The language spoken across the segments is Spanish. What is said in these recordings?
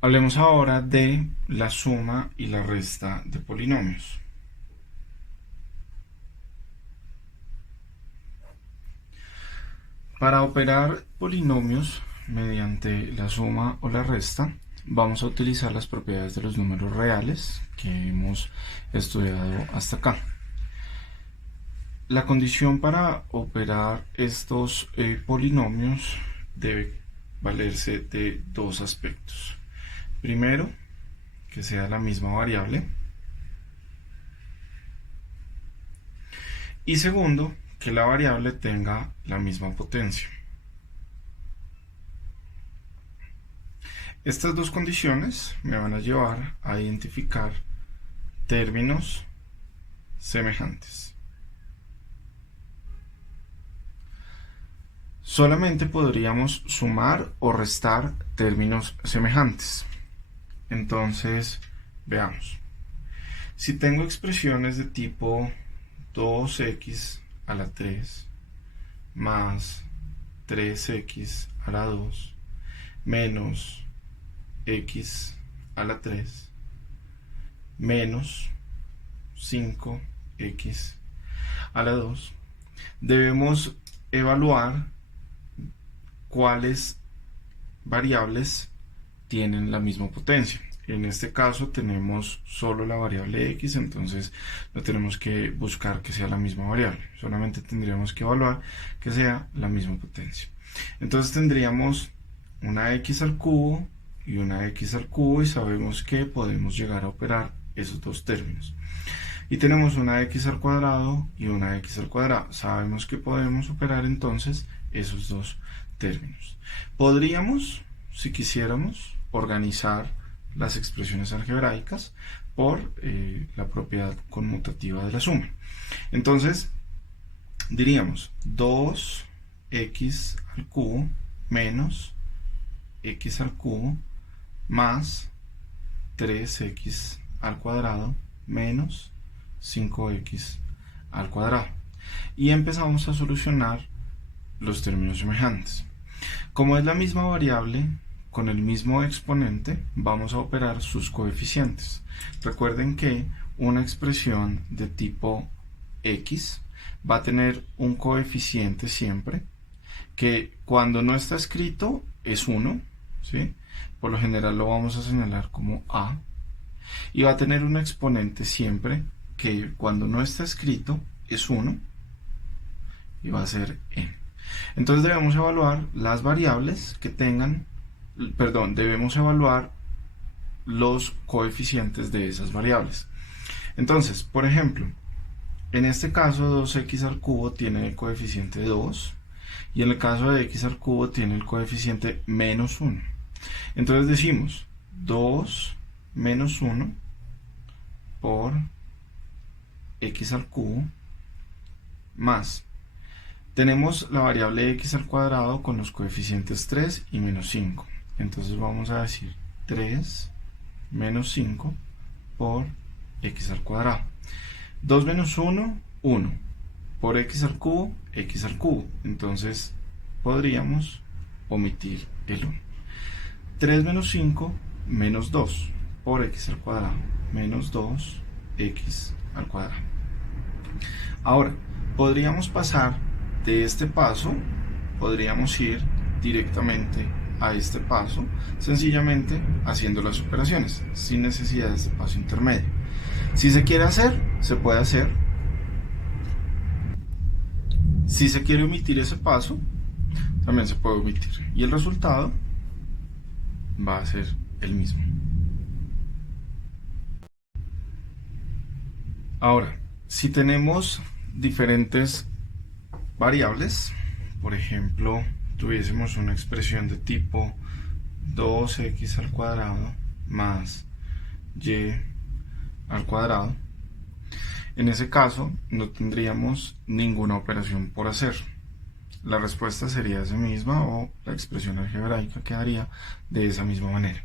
Hablemos ahora de la suma y la resta de polinomios. Para operar polinomios mediante la suma o la resta, vamos a utilizar las propiedades de los números reales que hemos estudiado hasta acá. La condición para operar estos polinomios debe valerse de dos aspectos. Primero, que sea la misma variable. Y segundo, que la variable tenga la misma potencia. Estas dos condiciones me van a llevar a identificar términos semejantes. Solamente podríamos sumar o restar términos semejantes. Entonces, veamos. Si tengo expresiones de tipo 2x a la 3 más 3x a la 2 menos x a la 3 menos 5x a la 2, debemos evaluar cuáles variables tienen la misma potencia. En este caso tenemos solo la variable x, entonces no tenemos que buscar que sea la misma variable, solamente tendríamos que evaluar que sea la misma potencia. Entonces tendríamos una x al cubo y una x al cubo, y sabemos que podemos llegar a operar esos dos términos. Y tenemos una x al cuadrado y una x al cuadrado, sabemos que podemos operar entonces esos dos términos. Podríamos, si quisiéramos, organizar las expresiones algebraicas por la propiedad conmutativa de la suma. Entonces diríamos 2x al cubo menos x al cubo más 3x al cuadrado menos 5x al cuadrado. Y empezamos a solucionar los términos semejantes. Como es la misma variable con el mismo exponente, vamos a operar sus coeficientes. Recuerden que una expresión de tipo x va a tener un coeficiente siempre, que cuando no está escrito es 1, ¿sí? Por lo general lo vamos a señalar como a, y va a tener un exponente siempre que cuando no está escrito es 1 y va a ser n. Entonces debemos evaluar las variables que tengan, debemos evaluar los coeficientes de esas variables. Entonces, por ejemplo, en este caso 2x al cubo tiene el coeficiente 2, y en el caso de x al cubo tiene el coeficiente menos 1. Entonces decimos 2 menos 1 por x al cubo más, tenemos la variable x al cuadrado con los coeficientes 3 y menos 5. Entonces vamos a decir 3 menos 5 por x al cuadrado. 2 menos 1, 1. Por x al cubo, x al cubo. Entonces podríamos omitir el 1. 3 menos 5, menos 2. Por x al cuadrado, menos 2x al cuadrado. Ahora, podríamos pasar de este paso, podríamos ir directamente a este paso, sencillamente haciendo las operaciones, sin necesidad de este paso intermedio. Si se quiere hacer, se puede hacer. Si se quiere omitir ese paso, también se puede omitir. Y el resultado va a ser el mismo. Ahora, si tenemos diferentes variables, por ejemplo, tuviésemos una expresión de tipo 2x al cuadrado más y al cuadrado, en ese caso no tendríamos ninguna operación por hacer. La respuesta sería esa misma, o la expresión algebraica quedaría de esa misma manera.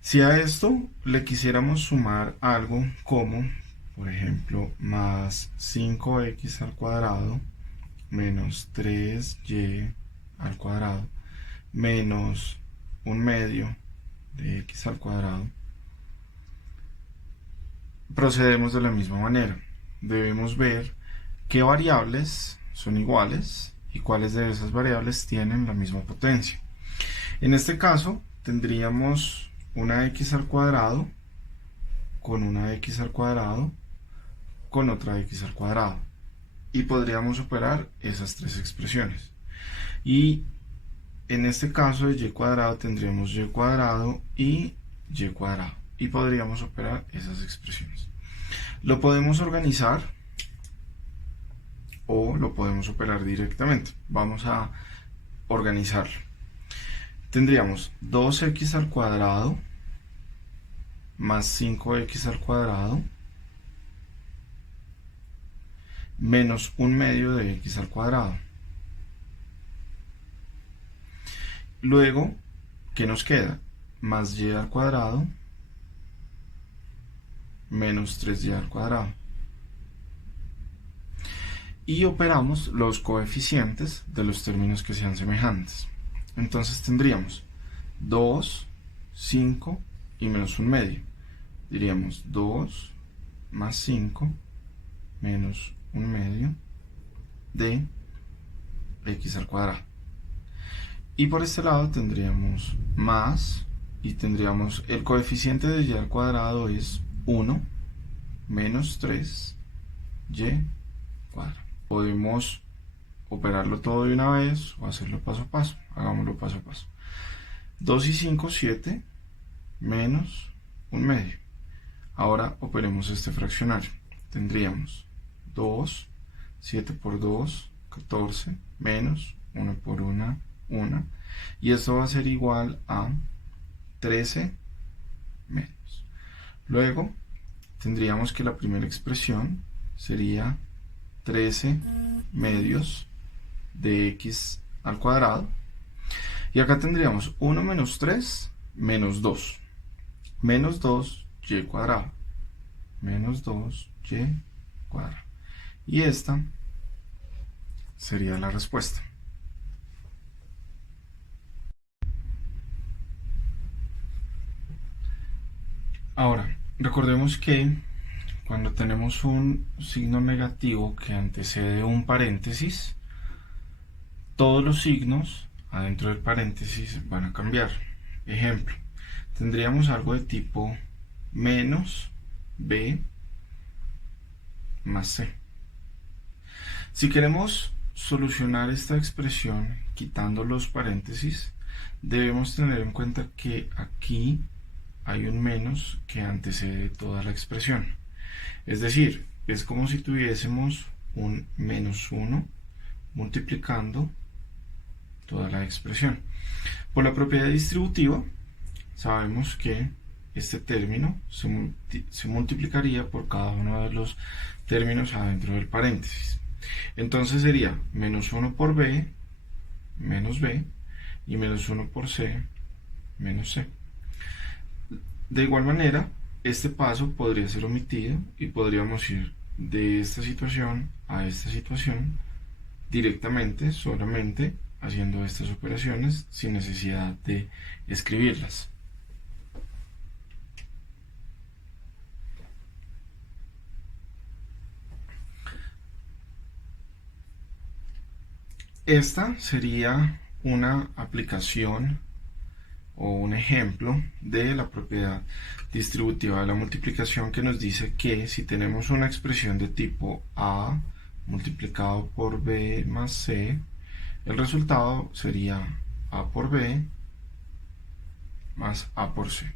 Si a esto le quisiéramos sumar algo como, por ejemplo, más 5x al cuadrado menos 3y al cuadrado menos 1 medio de x al cuadrado, procedemos de la misma manera. Debemos ver qué variables son iguales y cuáles de esas variables tienen la misma potencia. En este caso tendríamos una x al cuadrado con una x al cuadrado con otra x al cuadrado, y podríamos operar esas tres expresiones. Y en este caso de y cuadrado tendríamos y cuadrado y y cuadrado, y podríamos operar esas expresiones. Lo podemos organizar o lo podemos operar directamente. Vamos a organizarlo. Tendríamos 2x al cuadrado más 5x al cuadrado menos 1/2 de x al cuadrado. Luego, ¿qué nos queda? Más y al cuadrado menos 3y al cuadrado. Y operamos los coeficientes de los términos que sean semejantes. Entonces tendríamos 2, 5 y menos 1/2. Diríamos 2 más 5 menos 1/2 de x al cuadrado. Y por este lado tendríamos más, y tendríamos el coeficiente de y al cuadrado es 1 menos 3y cuadrado. Podemos operarlo todo de una vez o hacerlo paso a paso. Hagámoslo paso a paso. 2 y 5, 7 menos 1/2. Ahora operemos este fraccionario. Tendríamos 2, 7 por 2, 14, menos 1 por 1, 1. Y esto va a ser igual a 13 menos. Luego tendríamos que la primera expresión sería 13 medios de x al cuadrado. Y acá tendríamos 1 menos 3 menos 2. Menos 2y cuadrado. Menos 2y cuadrado. Y esta sería la respuesta. Ahora, recordemos que cuando tenemos un signo negativo que antecede un paréntesis, todos los signos adentro del paréntesis van a cambiar. Ejemplo, tendríamos algo de tipo menos b más c. Si queremos solucionar esta expresión quitando los paréntesis, debemos tener en cuenta que aquí hay un menos que antecede toda la expresión. Es decir, es como si tuviésemos un menos 1 multiplicando toda la expresión. Por la propiedad distributiva, sabemos que este término se multiplicaría por cada uno de los términos adentro del paréntesis. Entonces sería menos 1 por b, menos b, y menos 1 por c, menos c. De igual manera, este paso podría ser omitido y podríamos ir de esta situación a esta situación directamente, solamente haciendo estas operaciones sin necesidad de escribirlas. Esta sería una aplicación o un ejemplo de la propiedad distributiva de la multiplicación, que nos dice que si tenemos una expresión de tipo a multiplicado por b más c, el resultado sería a por b más a por c.